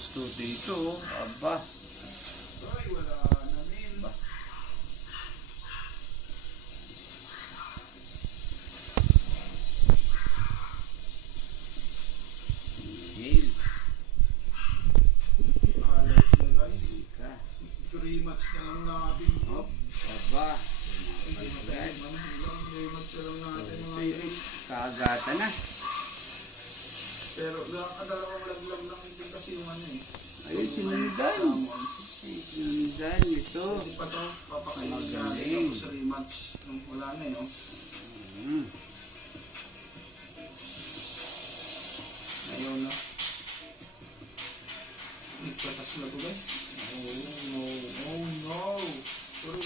Malinis to dito. Aba. Ay, wala na min. Ba. Inhale. Alas na guys. Ka. 3 match na lang natin to. Hop. Aba. Hindi matagal man. 3 match na lang natin mga Ito idol. kaagatan na. Pero dalawang laglag lang ito kasi yung ano eh. Ayun, sinundan. Salmon. Sinundan ito. Hindi pa to, papakainin natin Magaling. ito sa rematch. Nung wala na eh, no? Hmm. Ayaw na. Nagpatas na to guys. Oh no, oh no. Sorry.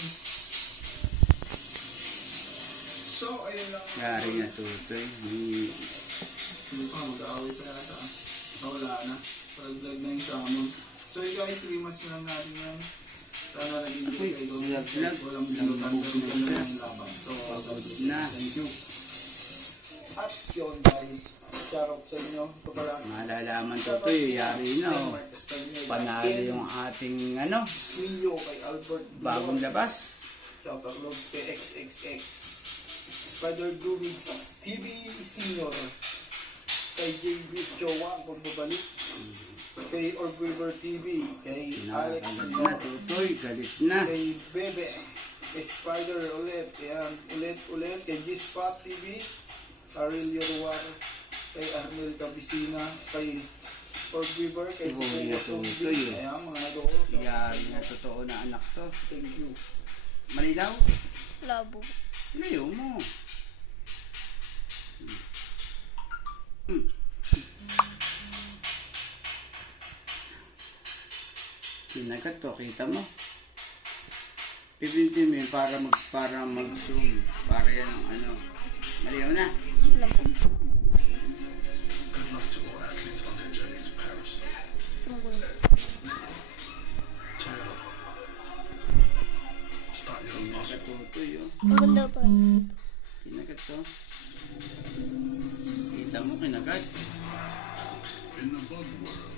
So, ayun lang. Yari na to. Ito eh. Hindi pa, mag-aaway pa yata. Wala na. Paraglag na yung salmon. So yun guys, rematch na lang natin yan. Sana nag-enjoy kayo. Walang binutan, pero ganda na yung laban. So, Na. thank you. At yun guys, shoutout sa inyo. Ito pala. Malalaman to ito eh. Yari na oh. Panalo yung ating ano. Smio kay Albert Dulon. Bagong labas. Shoutout loves kay XXX. Spider Dubigs TV Senior. Kay JB Chowa kung babalik. Kay Orb River TV. Kay Alex Galit na tutoy. Galit na. Kay Bebe. Kay Spider ulit. Ayan, ulit. Kay G-Spot TV. Aurelio Ruar. Kay Arnel Cabicina. Kay Orb River. Kay Huli na Tutoy. tutoy, oh. Ayan, mga idol. Yari na totoo na anak to. Thank you. Malilaw? Labo. Layo mo. Sinagat to, kita mo. Pipintin mo yun para mag-zoom. Para yan ang ano. Maliyaw na. Labo. Good luck to all athletes on their journey to Paris. Sumusunod. Toyota. Start your Sinagat muscle. to, oh. Maganda pa. Kinagat to. Kita mo, kinagat. In the bug world,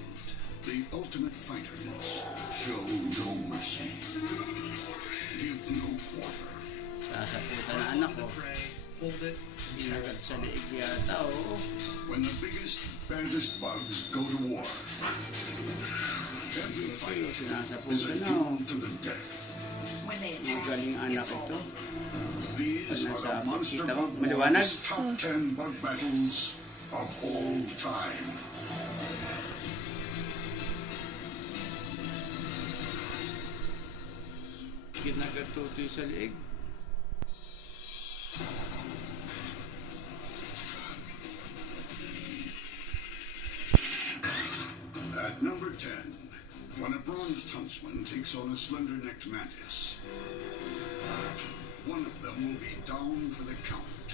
the ultimate fighter must show no mercy. Give no quarter. Sasaputan na anak ko. Hold it. Kinagat sa liig yata, oh. When the biggest, baddest bugs go to war, every Ito fight yung is a sinasaputan na, oh. duel to the death. Magaling anak ito. These are the monster Kita mo, bug maliwanag? wars' top 10 bug battles of all time. Kinagat to sa liig. At number 10, when a bronzed huntsman takes on a slender-necked mantis, one of them will be down for the count.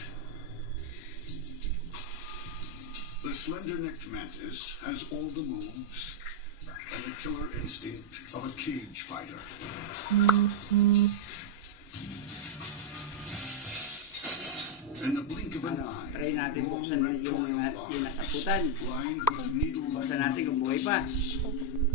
The slender-necked mantis has all the moves and the killer instinct of a cage fighter. In the blink of an Ano, eye, try natin long buksan red yung toenail nasaputan. lined with needle-like Buksan natin kung buhay pa.